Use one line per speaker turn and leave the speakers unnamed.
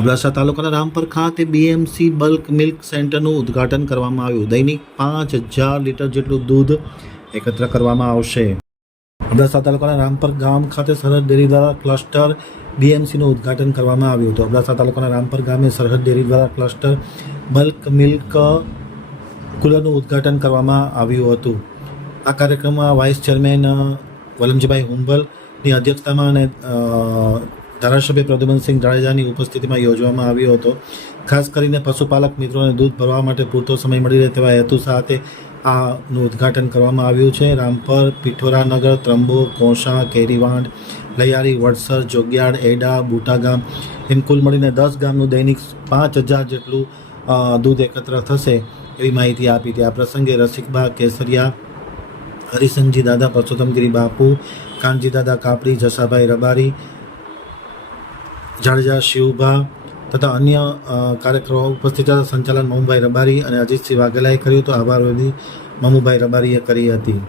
અબડાસા તાલુકાના રામપર ખાતે BMC bulk milk સેન્ટરનું ઉદ્ઘાટન કરવામાં આવ્યું. દૈનિક પાંચ હજાર લીટર જેટલું દૂધ એકત્ર કરવામાં આવશે. અબડાસા તાલુકાના રામપર ગામ ખાતે સરહદ ડેરી દ્વારા ક્લસ્ટર બીએમસીનું ઉદ્ઘાટન કરવામાં આવ્યું હતું. અબડાસા તાલુકાના રામપર ગામે સરહદ ડેરી દ્વારા ક્લસ્ટર બલ્ક મિલ્ક કુલરનું ઉદ્ઘાટન કરવામાં આવ્યું હતું. આ કાર્યક્રમમાં વાઇસ ચેરમેન વલમજીભાઈ હુંબલની અધ્યક્ષતામાં અને ધારાસભ્ય પ્રદ્યુમનસિંહ જાડેજાની ઉપસ્થિતિમાં યોજવામાં આવ્યો હતો. ખાસ કરીને પશુપાલક મિત્રોને દૂધ ભરવા માટે પૂરતો સમય મળી રહે તેવા હેતુ સાથે આનું ઉદ્ઘાટન કરવામાં આવ્યું છે. રામપર, પિઠોરાનગર, ત્રંબો, કોસા, કેરીવાંડ, લૈયારી, વડસર જોગિયાડ એડા, બુટાગામ એમ કુલ મળીને દસ ગામનું દૈનિક પાંચ હજાર જેટલું દૂધ એકત્ર થશે એવી માહિતી આપી હતી. આ પ્રસંગે રસિકબા કેસરિયા, હરિસંગજી દાદા, પરસોત્તમગીરી બાપુ, કાનજી દાદા કાપડી, જસાભાઈ રબારી જાડેજા, શિવભા તથા અન્ય કાર્યક્રમો ઉપસ્થિત હતા. સંચાલન મમુભાઈ રબારી અને અજીતસિંહ વાઘેલાએ કર્યું તો આભાર વિધિ મમુભાઈ રબારીએ કરી હતી.